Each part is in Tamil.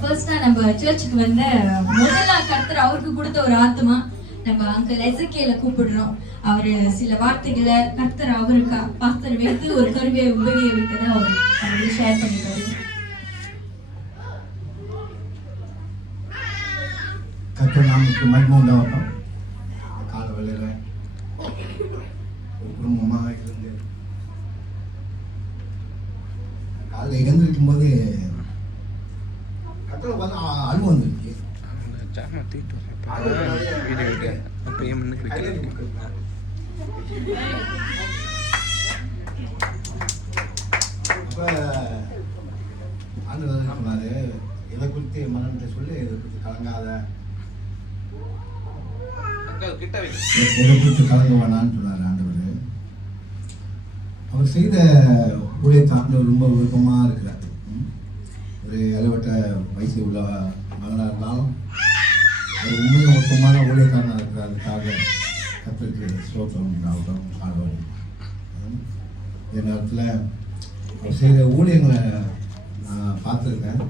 ஃபர்ஸ்டா நம்ம சர்ச்சுக்கு வந்து முதல்ல கர்த்தர் அவருக்கு கொடுத்த ஒரு ஆத்மா நம்ம அங்கிள் எசக்கேல கூப்பிடுறோம். அவரு சில வார்த்தைகளை கர்த்தர் அவருக்கு பாஸ்டர் வைத்து ஒரு கருவியை உபயோகித்ததை அவர் ஷேர் பண்ணிப்பாரு. கர்த்தர் நமக்கு மகிமை உண்டாகட்டும். கால வேளையில ஒரு குடும்பமாக இருந்து காலையில் எழுந்திருக்கும் போது கர்த்தர் வந்து அழுவு வந்துருக்கு. அப்போ ஆண்டவர் சொன்னாரு, இதை குறித்து மரணத்தை சொல்லி இதை குறித்து கலங்காத, எதை குறித்து கலங்க வேணான்னு சொன்னார் ஆண்டவர். அவர் செய்த ஊழியத்தை ஆண்டவர் ரொம்ப விருப்பமாக இருக்கிறார். ஒரு இளவட்ட வயசு உள்ள மகனாக இருந்தாலும் அவர் உண்மையும் ஒருத்தமான ஊழியக்காரனாக இருக்கிறார். அதுக்காக கர்த்தருக்கு ஸ்தோத்திரம் உண்டாகட்டும். ஆண்டவர் இந்த நேரத்தில் அவர் செய்த ஊழியங்களை நான் பார்த்துருக்கேன்.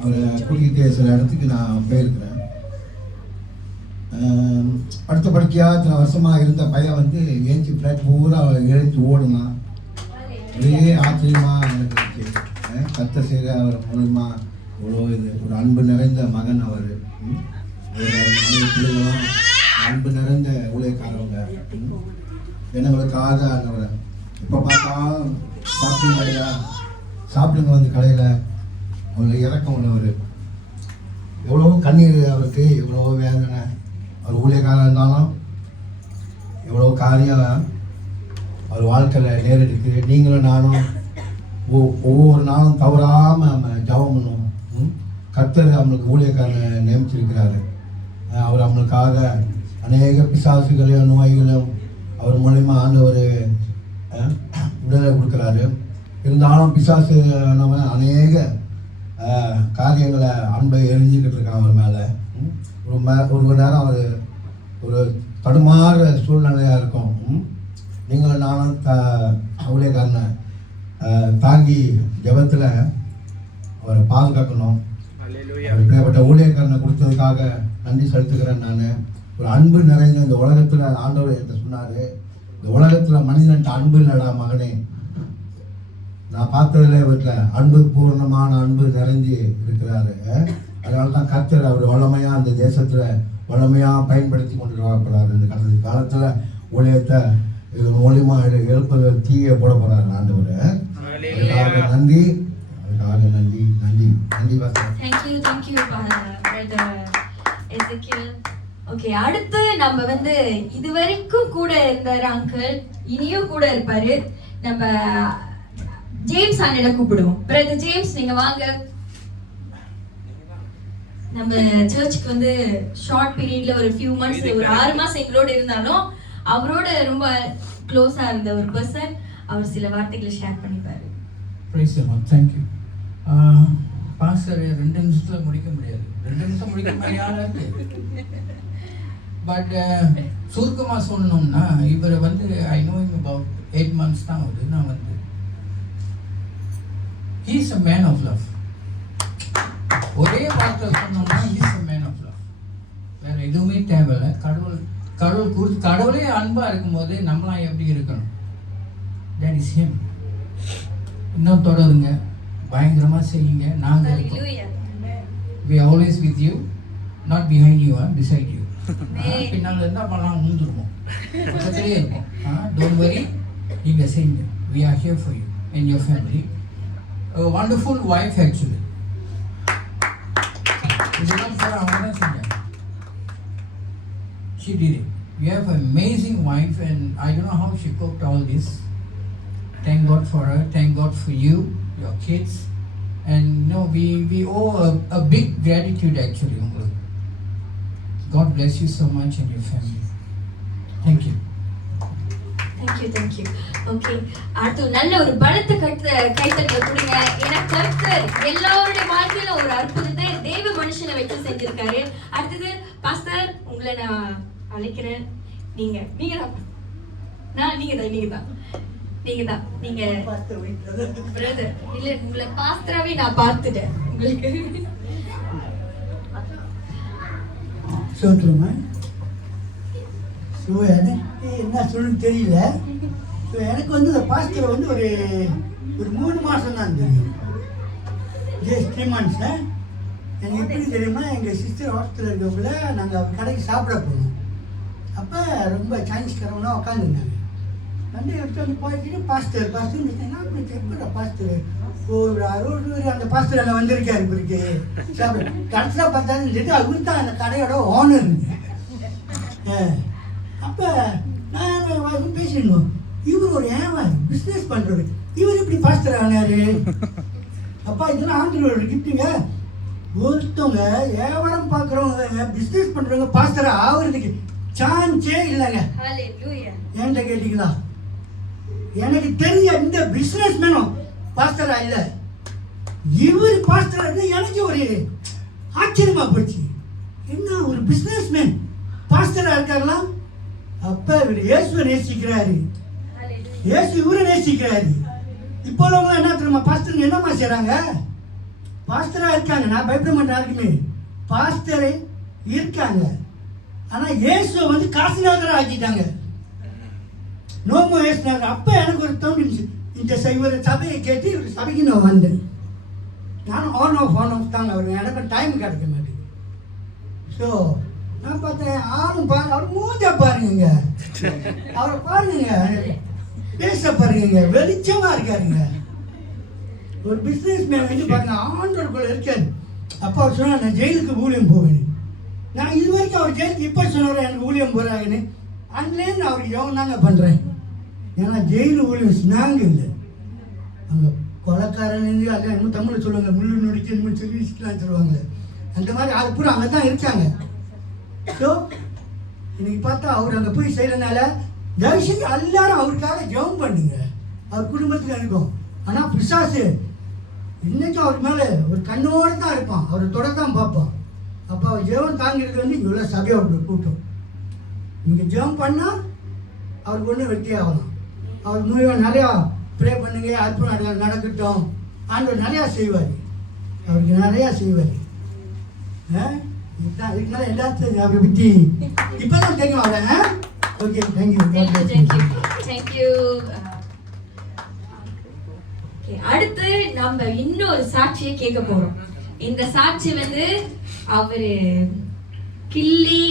அவரை கூட்டிகிட்டு சில இடத்துக்கு நான் போயிருக்கிறேன். படுத்த படுக்கையாக இத்தனை வருஷமாக இருந்த பையன் வந்து ஏஞ்சி ஃப்ளாட் பூரா எழுந்து ஓடுனான். ஒரே ஆச்சரியமாக எனக்கு இருந்துச்சு. கர்த்தர் செய்கிற அவர் மூலமா இவ்வளோ இது ஒரு அன்பு நிறைந்த மகன் அவர். மனைவி பிள்ளைகளும் அன்பு நிறைந்த ஊழியக்காரவங்க. ஜனங்களுக்காக ஆண்டவர் எப்போ பார்த்தாலும் சாப்பிடுங்க கடையா, சாப்பிடுங்க வந்து கடையில் அவங்களுக்கு இறக்கம் உள்ளவர். எவ்வளோ கண்ணீர் அவருக்கு, எவ்வளோ வேதனை. அவர் ஊழியக்காரர் இருந்தாலும் எவ்வளோ காரியம் அவர் வாழ்க்கையில் நேரடிக்கு. நீங்களும் நானும் ஒவ்வொரு நாளும் தவறாமல் நம்ம ஜெபம் பண்ணுவோம். கர்த்தர் நம்மளுக்கு ஊழியக்காரனை நியமிச்சிருக்கிறாரு. அவர் நம்மளுக்காக அநேக பிசாசுகளையும் நோய்களையும் அவர் மூலயமா ஆண்டவர் விடுதலை கொடுக்குறாரு. இருந்தாலும் பிசாசு நம்ம அநேக காரியங்களை அன்பை எரிஞ்சிக்கிட்டு இருக்கான் அவர் மேலே. ஒரு நேரம் அவர் ஒரு தடுமாற சூழ்நிலையாக இருக்கும். நீங்களும் நானும் ஊழியக்காரனை தாங்கி ஜெபத்தில் அவரை பாதுகாக்கணும். இப்படிப்பட்ட ஊழியக்காரனை கொடுத்ததுக்காக நன்றி செலுத்துக்கிறேன். நான் ஒரு அன்பு நிறைந்த இந்த உலகத்தில் ஆண்டவர் என்கிட்ட சொன்னார், இந்த உலகத்தில் மனிதன்ட்ட அன்பு இல்லடா மகனே. நான் பார்த்ததில் வீட்டில் அன்பு பூர்ணமான அன்பு நிறைஞ்சி இருக்கிறாரு. அதனால தான் கர்த்தர் அவர் வளமையாக அந்த தேசத்தில் வளமையாக பயன்படுத்தி கொண்டு வரப்படுறாரு. இந்த காலத்தில் ஊழியத்தை இது மூலியமாக எழுப்பது தீயை போட போகிறாரு ஆண்டவர். அதுக்காக நன்றி, அதுக்காக நன்றி நன்றி நன்றி பாஸ்டர். தேங்க்யூ எசேக்கியேல். ஓகே, அடுத்து நம்ம வந்து இதுவரைக்கும் கூட இருந்தார் அங்கிள், இனியும் கூட இருப்பாரு. நம்ம ஜேம்ஸ் அண்ணனை கூப்பிடுவோம். பிரதர் ஜேம்ஸ், நீங்க வாங்க. நம்ம சர்ச்சுக்கு வந்து ஷார்ட் பீரியட்ல ஒரு ஃபியூ மந்த்ஸ், ஒரு 6 மாசம் எங்களோட இருந்தாலும் அவரோட ரொம்ப க்ளோஸா இருந்த ஒரு பர்சன். அவர் சில வார்த்தைகளை ஷேர் பண்ணிப்பாரு. Praise the Lord. Thank you. Pastor 2 நிமிஷத்துல முடிக்க முடியாது. 2 நிமிஷம் முடிக்க முடியாது. பட் சுருக்கமா சொல்லணும்னா இவரை வந்து I know him about 8 months தான் ஆகுது. நான் வந்து he is a man of love. ஒரே வார்த்தை சொன்னோம்னா he is a man of love. வேற எதுவுமே தேவையில்லை. கடவுளே அன்பா இருக்கும்போது நம்மளாம் எப்படி இருக்கணும்? That is him. இன்னும் தொடருங்க, பயங்கரமா செய்யுங்க. நாங்க we are always with you, not behind you, beside you. பின்னால இருந்தா பண்ணலாம் முந்துருவோம், பக்கத்திலே இருப்போம். Don't worry, நீங்க செய்யுங்க. We are here for you and your family. A wonderful wife actually. இதெல்லாம் சார் அவங்க தான் செஞ்சாங்க. She did it. You have an amazing wife and I don't know how she cooked all this. Thank God for her. Thank God for you, your kids. And we owe a big gratitude actually. God bless you so much and your family. Thank you. Thank you. Okay, அடுத்து நல்ல ஒரு பலத்தை கைத்தட்டல் கொடுங்க. ஏன்னா கர்த்தர் எல்லாருடைய வாழ்க்கையில ஒரு அற்புதத்தை தேவ மனுஷனை வச்சு செஞ்சிருக்காரு. அடுத்தது பாஸ்டர், உங்களை நான் அழைக்கிறேன். நீங்க தான் நீங்க பிரதர் இல்ல, உங்களை பாஸ்டராவே நான் பார்த்துட்டேன் உங்களுக்கு. சொல்லுமா. ஸோ எனக்கு என்ன சொல்லணும்னு தெரியல. ஸோ எனக்கு வந்து இந்த பாஸ்டரை வந்து ஒரு 3 மாதம் தான் தெரியும். Just 3 months. எனக்கு எப்படி தெரியுமா, எங்கள் சிஸ்டர் ஹாஸ்டலில் இருக்கவங்கள நாங்கள் அவர் கடைக்கு சாப்பிட போனோம். அப்போ ரொம்ப சைனீஸ்காரவங்களாம் உட்காந்துருந்தாங்க. வந்து எடுத்து வந்து போய்க்கிட்டு பாஸ்டர் என்ன அப்படி எப்படா பாஸ்டர், ஓ அரோடு அந்த பாஸ்டர் அங்கே வந்திருக்காரு இவருக்கு சாப்பிட. கடைசியாக பார்த்தாலும் சொல்லிட்டு அவரு தான் அந்த கடையோட ஓனருங்க. அப்போ நான் பேசிடணும், இவர் ஒரு பிஸ்னஸ் பண்ணுறவர், இவர் இப்படி பாஸ்டர் ஆனாரு. அப்பா இதெல்லாம் ஆண்டவரோட கிஃப்ட்டுங்க. ஒருத்தவங்க வியாபாரம் பார்க்குறவங்க பிஸ்னஸ் பண்ணுறவங்க பாஸ்டர் ஆகுறதுக்கு சான்ஸே இல்லைங்க. ஏன்ட்ட கேட்டீங்களா? எனக்கு தெரிஞ்ச இந்த பிஸ்னஸ் மேனும் பாஸ்டரா இல்லை, இவர் பாஸ்டரா இருந்தால் எனக்கு ஒரு ஆச்சரியமா போச்சு. என்ன ஒரு பிஸ்னஸ் மேன் பாஸ்டரா இருக்காங்களா? அப்ப இவர் இயேசுவை நேசிக்கிறாரு, இயேசு இவரை நேசிக்கிறாரு. இப்போ உள்ளவங்களாம் என்ன தெரியுமா, பாஸ்டர் என்னம்மா செய்றாங்க? பாஸ்டரா இருக்காங்க, நான் பயப்பட மாட்டேன் யாருக்குமே. பாஸ்டரே இருக்காங்க, ஆனா இயேசுவை வந்து காசுநாதரா ஆக்கிட்டாங்க. நோமோ ஏசுனாங்க. அப்ப எனக்கு ஒரு தோணுச்சு, இந்த இவர் சபையை கேட்டு இவர் சபைக்கு நான் வந்தேன். நானும் ஆன் ஆஃப் தாங்க, அவர் எனக்கு டைம் கிடைக்க மாட்டேங்குது. ஸோ நான் பார்த்தேன், ஆளும் பாருங்க, அவர் மூஞ்ச பாருங்க, அவரை பாருங்க, பேச பாருங்க, வெளிச்சமா இருக்காருங்க. ஒரு பிஸ்னஸ் மேன் வந்து பாருங்க, ஆண்டவருக்குள்ள இருக்காரு. அப்போ அவர் சொன்னா, நான் ஜெயிலுக்கு ஊழியம் போவேன். நான் இது வரைக்கும் அவர் ஜெயிலுக்கு இப்போ சொன்னவர் எனக்கு ஊழியம் போறாங்கன்னு அன்லேருந்து அவருக்கு எவ்வளோ தாங்க பண்ணுறேன். ஏன்னா ஜெயிலு ஊழியம் ஸ்நாங்க இல்லை, அங்கே கொலைக்காரன் அங்கே இன்னும் தமிழில் சொல்லுவாங்க, முள்ளு நொடிக்கு இன்னும் சொல்லிக்கலாம் சொல்லுவாங்க. அந்த மாதிரி ஆள் பூரா அங்கே தான் இருக்காங்க. ஸோ இன்னைக்கு பார்த்தா அவர் அங்கே போய் செய்கிறதுனால தயவுசெய்து எல்லாரும் அவருக்காக ஜெபம் பண்ணுங்க, அவர் குடும்பத்துக்கு அனுப்பும். ஆனால் பிசாசு இன்னைக்கும் அவர் மேலே ஒரு கண்ணோடு தான் இருப்பான், அவரை தொட தான் பார்ப்பான். அப்போ அவர் ஜெபம் தாங்கிறது வந்து இவ்வளோ சபையோட கூட்டம். நீங்கள் ஜெபம் பண்ணால் அவருக்கு ஒன்று வெற்றி ஆகலாம். அவர் மூலியமாக நிறையா ப்ரே பண்ணுங்க, அற்புதம் நடக்கட்டும், ஆண்டவர் நிறையா செய்வார், அவருக்கு நிறையா செய்வார். இதுக்கு மேலே எல்லாத்தையும் அவரை பற்றி இப்போ தான் தெரியும் அவரை. Okay, thank you. அடுத்து நம்ம இன்னொரு சாட்சியை கேட்க போறோம். இந்த சாட்சி வந்து அவரு கிள்ளி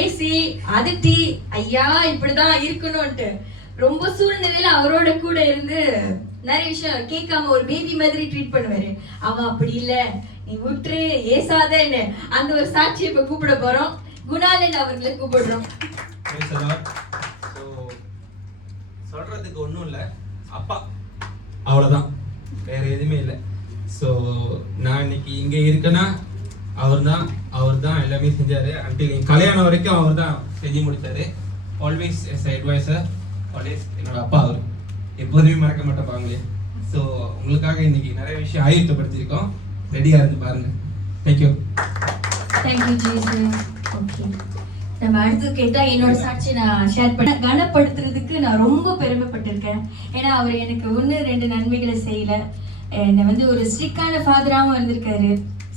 ஏசி அதிர்த்தி, ஐயா இப்படிதான் இருக்கணும்ட்டு ரொம்ப சூழ்நிலையில அவரோட கூட இருந்து நிறைய விஷயம் கேட்காம ஒரு பேபி மாதிரி ட்ரீட் பண்ணுவாரு. அவன் அப்படி இல்ல, நீ விட்டுரு, ஏசாதேன்னு அந்த ஒரு சாட்சி இப்ப கூப்பிட போறோம். குணாலன் அவர்களை கூப்பிடுறோம். சொல்றதுக்கு ஒன்றும் இல்லை, அப்பா அவ்வளோதான், வேற எதுவுமே இல்லை. ஸோ நான் இன்னைக்கு இங்கே இருக்கேன்னா அவர் தான் எல்லாமே செஞ்சாரு. அன்டில் என் கல்யாணம் வரைக்கும் அவர் தான் செஞ்சு முடிச்சாரு. ஆல்வேஸ் எஸ் அட்வைசர், ஆல்வேஸ் என்னோட அப்பா அவர், எப்போதுமே மறக்க மாட்டேப்பாங்களே. ஸோ உங்களுக்காக இன்னைக்கு நிறைய விஷயம் ஆயுத்தப்படுத்தியிருக்கோம், ரெடியாக இருந்து பாருங்க. தேங்க்யூ. Thank you Jesus. ஓகே, நம்ம அடுத்து கேட்டா என்னோட சாட்சி நான் ஷேர் பண்ண. கனப்படுத்துறதுக்கு நான் ரொம்ப பெருமைப்பட்டிருக்கேன். ஏன்னா அவர் எனக்கு 1-2 நன்மைகளை செய்யல. என்னை வந்து ஒரு ஸ்ட்ரிக்டான ஃபாதராகவும் இருந்திருக்காரு.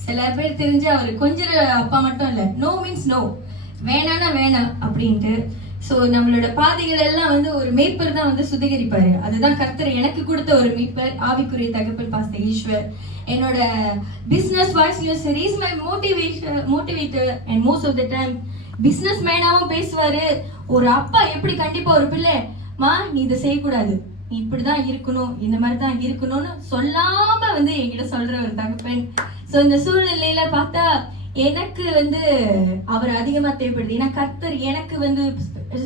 சில பேர் தெரிஞ்சு அவர் கொஞ்சம் அப்பா மட்டும் இல்லை, நோ மீன்ஸ் நோ, வேணான்னா வேணாம் அப்படின்ட்டு. ஸோ நம்மளோட பாதைகள் எல்லாம் வந்து ஒரு மேய்ப்பர் தான் வந்து சுத்திகரிப்பாரு. அதுதான் கர்த்தர் எனக்கு கொடுத்த ஒரு மேய்ப்பர், ஆவிக்குரிய தகப்பன் பாஸ்டர் ஈஸ்வர். என்னோட பிஸ்னஸ் வாய்ஸ்லயும் சரி, is my motivator and most of the time business மேனாவும் பேசுவாரு. ஒரு அப்பா எப்படி கண்டிப்பா ஒரு பிள்ளை, மா நீ இதை செய்யக்கூடாது, நீ இப்படிதான் இருக்கணும், இந்த மாதிரி தான் இருக்கணும்னு சொல்லாம வந்து என்கிட்ட சொல்ற ஒரு தகப்பன். ஸோ இந்த சூழ்நிலையில பார்த்தா எனக்கு வந்து அவர் அதிகமா தேவைப்படுது. ஏன்னா கர்த்தர் எனக்கு வந்து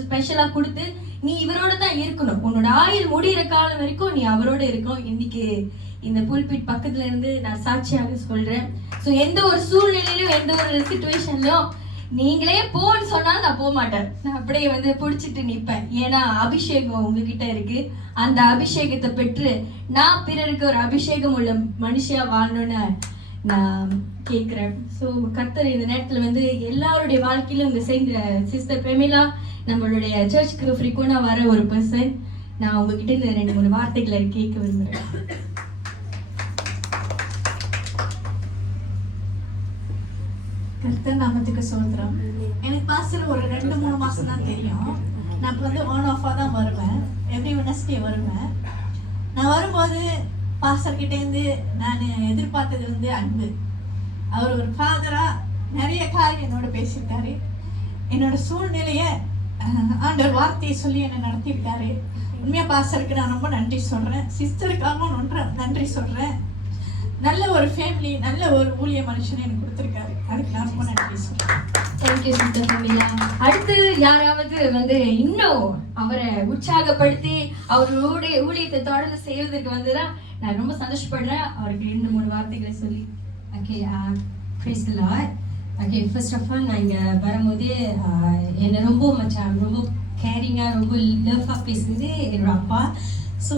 ஸ்பெஷலா கொடுத்து, நீ இவரோட தான் இருக்கணும், உன்னோட ஆயுள் முடிகிற காலம் வரைக்கும் நீ அவரோட இருக்கணும். இன்னைக்கு இந்த புல்பிட் பக்கத்துல இருந்து நான் சாட்சியாக சொல்றேன். ஸோ எந்த ஒரு சூழ்நிலையிலும் எந்த ஒரு சிச்சுவேஷன்லயும் நீங்களே போன்னு சொன்னாலும் நான் போக மாட்டேன், நான் அப்படியே வந்து பிடிச்சிட்டு நிற்பேன். ஏன்னா அபிஷேகம் உங்ககிட்ட இருக்கு. அந்த அபிஷேகத்தை பெற்று நான் பிறருக்கு ஒரு அபிஷேகம் உள்ள மனுஷியா வாழணும்னு நான் கேட்குறேன். ஸோ கர்த்தர் இந்த நேரத்தில் வந்து எல்லாருடைய வாழ்க்கையிலும் இங்கே சேர்ந்த சிஸ்டர் பெமிலா நம்மளுடைய சர்ச்சுக்கு ஃப்ரீக்வெண்டாக வர ஒரு பர்சன். நான் உங்ககிட்ட இந்த 2-3 வார்த்தைகளை கேட்க விரும்புகிறேன். கர்த்தர் நாமத்துக்கு சோத்திரம். எனக்கு பாஸ்டர் ஒரு 2-3 மாசம் தான் தெரியும். நான் இப்போ வந்து ஆன் ஆஃபாக தான் வருவேன். எவ்ரி வெனஸ்டே வருவேன். நான் வரும்போது பாஸ்டர் கிட்டேருந்து நான் எதிர்பார்த்தது வந்து அன்பு. அவர் ஒரு ஃபாதராக நிறைய காரியம் என்னோட பேசியிருக்காரு. என்னோட சூழ்நிலையை ஆண்டவர் வார்த்தையை சொல்லி என்னை நடத்தியிருக்காரு. உண்மையாக பாஸ்டருக்கு நான் ரொம்ப நன்றி சொல்கிறேன். சிஸ்டருக்காகவும் நன்றி சொல்கிறேன். நல்ல ஒரு ஃபேமிலி, நல்ல ஒரு ஊழிய மனுஷனை எனக்கு கொடுத்துருக்காரு. அதுக்கு நான் ரொம்ப நன்றி சொல்கிறேன். Thank you sister Famila. அடுத்து யாராவது வந்து இன்னும் அவரை உற்சாகப்படுத்தி அவரோட ஊழியத்தை தொடர்ந்து செய்வதற்கு வந்துதான் நான் ரொம்ப சந்தோஷப்படுறேன். அவருக்கு 2-3 வார்த்தைகளை சொல்லி. Okay, praise the Lord. Okay, first of all நான் இங்கே வரும்போது என்னை ரொம்ப கேரிங்காக ரொம்ப லவ்வாக பேசுனது என்னோட அப்பா. ஸோ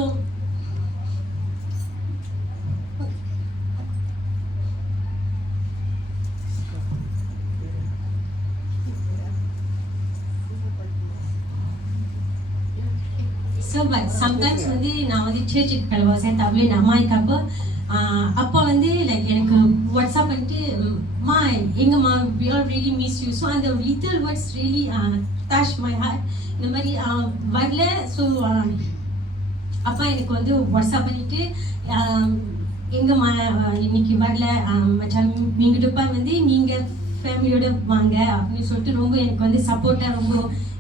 சம்டைம்ஸ் வந்து நான் வந்து சர்ச்சுக்கு கிளம்புவேன் சேர்த்தாப்புல என் அம்மா இருக்கப்போ அப்போ வந்து லைக் எனக்கு வாட்ஸ்அப் பண்ணிட்டு மா எங்கம்மா we all really miss you. So அந்த little words really touch my heart. இந்த மாதிரி வரல. ஸோ அப்பா எனக்கு வந்து வாட்ஸ்அப் பண்ணிட்டு எங்கம்மா இன்னைக்கு வரல மச்சான் எங்கிட்டப்பா வந்து நீங்கள் ஃபேமிலியோட வாங்க அப்படின்னு சொல்லிட்டு ரொம்ப எனக்கு வந்து சப்போர்ட்டாக ரொம்ப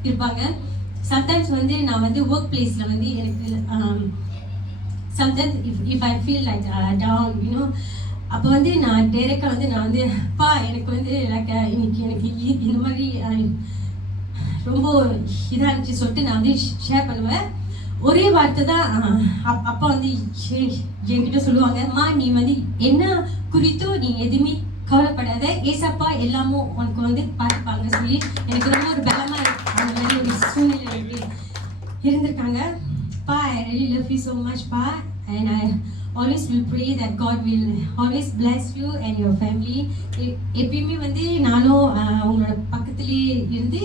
இருப்பாங்க. சம்டைம்ஸ் வந்து நான் வந்து ஒர்க் பிளேஸில் வந்து எனக்கு sometimes if I feel like down you know, அப்போ வந்து நான் டைரெக்டாக வந்து நான் வந்து அப்பா எனக்கு வந்து லைக் இன்னைக்கு எனக்கு இந்த மாதிரி ரொம்ப இதாக இருந்துச்சு சொல்லிட்டு நான் வந்து ஷேர் பண்ணுவேன். ஒரே வார்த்தை தான் அப்பா வந்து என்கிட்ட சொல்லுவாங்க, அம்மா நீ வந்து என்ன குறித்தோ நீ எதுவுமே கவலைப்படாத, ஏசப்பா எல்லாமும் உனக்கு வந்து பார்த்துப்பாங்க சொல்லி எனக்கு ரொம்ப ஒரு பலமாக அந்த மாதிரி ஒரு சூழ்நிலை இருந்திருக்காங்க. Pa, I really love you so much, Pa, and I always will pray that God will always bless you and your family. எப்பயுமே வந்து நானும் உங்களோட பக்கத்துலேயே இருந்து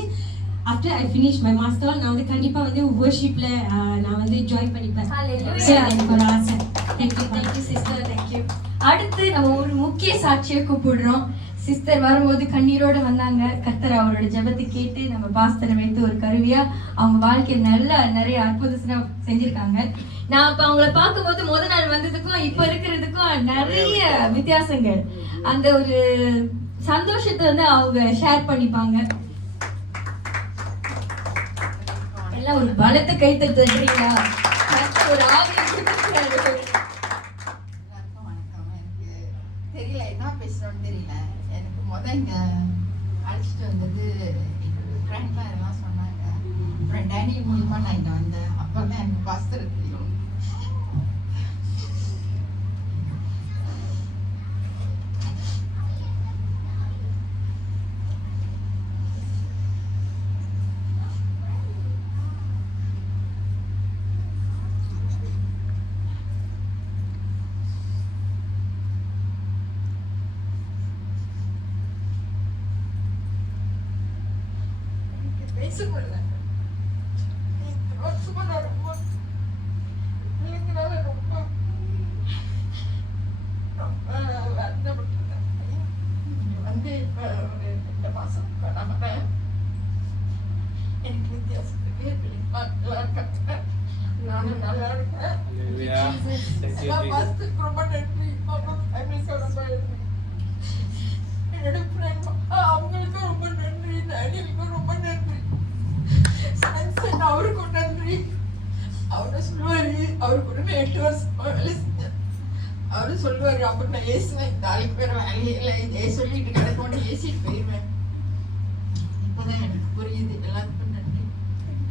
after I finish my master நான் வந்து கண்டிப்பாக வந்து வர்ஷிப்பில் நான் வந்து ஜாயின் பண்ணிப்பேன். எனக்கு ஒரு ஆசை. Thank you sister, thank you. அடுத்து நம்ம ஒரு முக்கிய சாட்சியை கூப்பிடுறோம். சிஸ்டர் வரும்போது கண்ணீரோடு வந்தாங்க. கர்த்தர் அவரோட ஜெபத்தை கேட்டு நம்ம பாஸ்டரை வைத்து ஒரு கருவியா அவங்க வாழ்க்கையில் நிறைய அற்புதம் செஞ்சிருக்காங்க. நான் இப்போ அவங்கள பார்க்கும்போது முதல் நாள் வந்ததுக்கும் இப்போ இருக்கிறதுக்கும் நிறைய வித்தியாசங்கள். அந்த ஒரு சந்தோஷத்தை வந்து அவங்க ஷேர் பண்ணிப்பாங்க. எல்லாம் ஒரு பலத்தை கைத்தட்டு தட்டுறீங்களா? ஒரு ஆவியை கொடுத்துருக்காரு. தெரியல என்ன பேசுறோன்னு தெரியல. எனக்கு இங்க அழைச்சிட்டு வந்தது எங்க ஃப்ரெண்ட்லாம் எல்லாம் சொன்னாங்க. அப்புறம் டேனியல் மூலியமா நான் இங்க வந்தேன். அப்பதான் எனக்கு பாஸ்டர் தெரியும். அவங்களுக்கும் ரொம்ப நன்றி, டேனியலுக்கும் ரொம்ப நன்றி, அவருக்கும் நன்றி. அவரை சொல்லுவாரு, அவருக்கு உடனே 8 வருஷம் வேலை செஞ்சேன். அவரு சொல்லுவாரு, அப்ப நான் ஏசுவேன், இந்த ஆளுக்கு பேர் வேலையே இல்லை, இதே சொல்லிட்டு கிடக்கோன்னு ஏசிட்டு போயிடுவேன். இப்பதான் எனக்கு புரியுது. எல்லாத்துக்கும் நன்றி.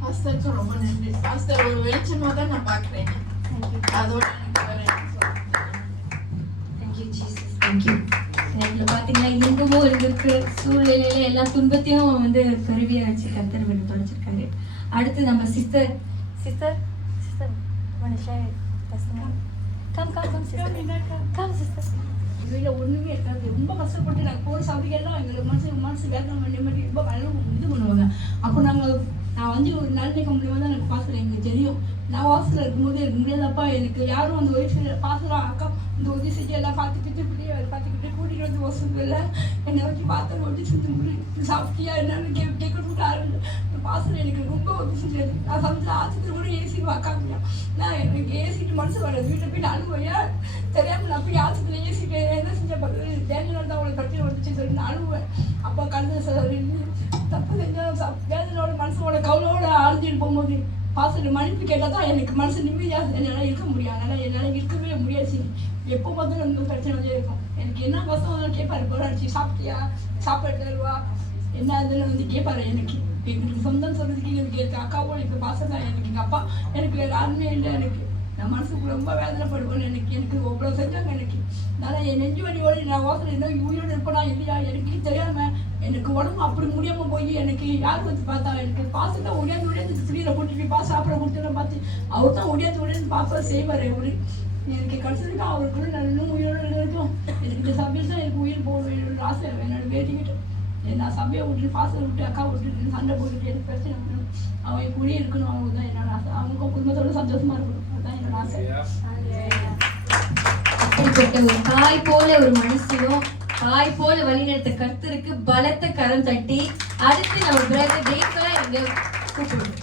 பாஸ்டருக்கும் ரொம்ப நன்றி. பாஸ்டர் ஒரு வெளிச்சமா தான் நான் பாக்குறேன். அதோட எனக்கு வேற தேங்க்யூ ஜீசஸ், தேங்க்யூ. இதில் பார்த்தீங்கன்னா இன்பமோ இருக்கு சூழ்நிலையில எல்லா துன்பத்தையும் வந்து கருவியை வச்சு கர்த்தர் வந்து தொலைச்சிருக்காரு. அடுத்து நம்ம சிஸ்டர் வீட்டில் ஒன்றுமே இருக்காது. ரொம்ப கஷ்டப்பட்டு நாங்கள் போகிற சபைகள்லாம் எங்களுக்கு மனசு வேகம் நிம்மதி ரொம்ப இது பண்ணுவாங்க. அப்போ நான் வந்து ஒரு நல்ல கம்பெனி வந்து எனக்கு பார்க்கல. எங்களுக்கு தெரியும் நான் ஹாஸ்டலில் இருக்கும்போது எனக்கு முடியாதப்பா, எனக்கு யாரும் அந்த வயசுல பாசலாம் அக்கா இந்த உதவி செஞ்சு எல்லாம் பார்த்துக்கிட்டு பார்த்துக்கிட்டு கூட்டிகிட்டு வந்து ஹாஸ்டலில் என்னை வச்சு பார்த்து ஒட்டி செஞ்சு முடியும் சாப்பிட்டியா என்னன்னு கேட்கறதுக்கு ஆரம்பிச்சு பாசல் எனக்கு ரொம்ப உதவி செஞ்சது. நான் சமைச்ச ஆசத்துக்கு கூட ஏசி பார்க்காம நான் எனக்கு ஏசிட்டு மனசு வராது. வீட்டில் போய் நானும் போய் தெரியாமல் நான் போய் ஆசத்தில் ஏசிட்டு என்ன செஞ்ச பார்த்து வேதனை தான் அவங்களை கட்டி வந்துச்சு சொல்லி நான் அழுவேன். அப்பா கலந்து தப்பு செஞ்சால் வேதனோட மனசோட கவலோட அழுதுட்டு போகும்போது பாசல் மன்னிப்பு கேட்டால் தான் எனக்கு மனசு நிம்மதியாக என்னால் இருக்க முடியும். அதனால் என்னால் இருக்கவே முடியாது. எப்போ பார்த்தாலும் ரொம்ப பிரச்சனை வந்து இருக்கும். எனக்கு என்ன கஷ்டம் கேட்பாரு, போராடிச்சு சாப்பிட்டியா, சாப்பாடு தருவா என்ன அதுன்னு வந்து கேட்பாரு. எனக்கு எங்களுக்கு சொந்தம் சொல்றதுக்கு எனக்கு அக்காவோட இப்போ பாசம் தான். எனக்கு எங்கள் அப்பா எனக்கு யாருமே இல்லை. எனக்கு நான் மனசுக்கு ரொம்ப வேதனைப்படுவேன். எனக்கு அவ்வளோ செஞ்சாங்க. எனக்கு அதனால் என் நெஞ்சு வலியோடு நான் வாசல் என்ன உயிரோடு இருப்பேனா இல்லையா எனக்கு தெரியாமல் எனக்கு உடம்பு அப்படி முடியாமல் போய் எனக்கு யார் வந்து பார்த்தா எனக்கு பாசம் தான் ஒடியாந்து சிலியில் கூட்டிட்டு பாசம் சாப்பிட கொடுத்துலாம் பார்த்து அவர் தான் ஒடியாந்து பாப்பா செய்வார். அவரு எனக்கு கடைசிக்கு அவருக்குள்ள நல்ல உயிரோடு இருக்கும். எனக்கு இந்த சபையில் தான் எனக்கு உயிர் போக வேணும்னு ஆசை. என்னோட வேண்டிக்கிட்டேன் நான் சபையை விட்டுட்டு பாசலை விட்டு அக்கா விட்டுட்டு சண்டை போட்டுட்டு எனக்கு பிரச்சனை பண்ணணும். அவன் என் கூடயே இருக்கணும். அவங்க தான் என்னோட ஆசை. அவங்க குடும்பத்தோட சந்தோஷமா இருக்கணும். அதுதான் என்னோட ஆசை. அப்படிப்பட்ட ஒரு தாய் போல ஒரு மனசையும் தாய் போல வழிநடத்த கர்த்தருக்கு பலத்த கரம் தட்டி அடுத்து நம்ம பிரதர் தேவா எங்க கூப்பிடுவோம்.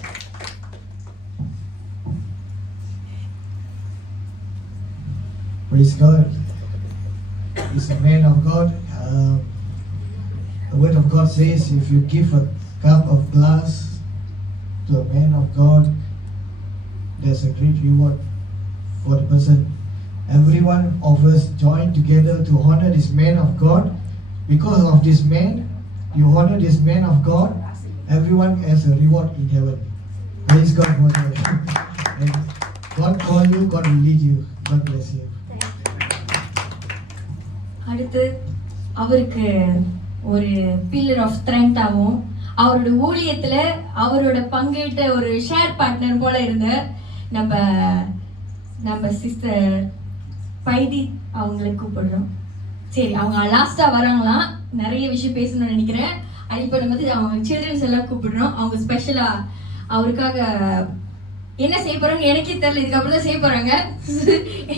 Praise God. He's a man of God. The word of God says if you give a cup of glass to a man of God, there's a great reward for the person. Everyone of us join together to honor this man of God. Because of this man, you honor this man of God, everyone has a reward in heaven. Praise God for that. And God call you, God will lead you. God bless you. அடுத்து அவருக்கு ஒரு பில்லர் ஆஃப் ஸ்ட்ரென்த்தாகவும் அவரோட ஊழியத்துல அவரோட பங்கிட்ட ஒரு ஷேர் பார்ட்னர் போல இருந்த நம்ம சிஸ்டர் பைதி அவங்களை கூப்பிடுறோம். சரி, அவங்க லாஸ்டா வராங்களாம். நிறைய விஷயம் பேசணும்னு நினைக்கிறேன். இப்போ நம்ம வந்து அவங்க சில்ட்ரன்ஸ் எல்லாம் கூப்பிடுறோம். அவங்க ஸ்பெஷலா அவருக்காக என்ன செய்ய போறாங்க எனக்கே தெரியல. இதுக்கப்புறம் தான் செய்ய போறாங்க.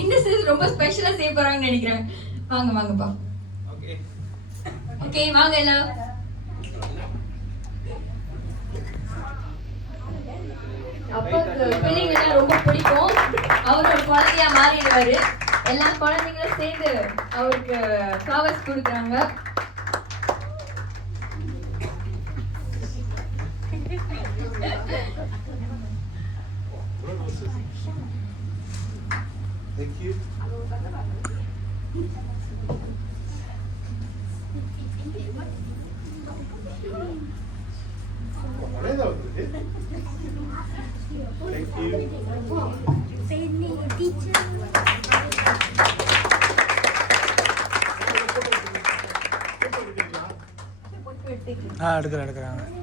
என்ன ரொம்ப ஸ்பெஷலா செய்ய போறாங்கன்னு நினைக்கிறேன். வாங்கப்பா. ஓகே வாங்க எல்லாம். அப்பாவுக்கு பிள்ளைங்கெல்லாம் ரொம்ப பிடிக்கும். அவர் ஒரு குழந்தையா மாறிடுவாரு. எல்லா குழந்தைங்களும் சேர்ந்து அவருக்கு ஃப்ளவர்ஸ் கொடுக்குறாங்க. Thank you. எடுக்கிறாங்க.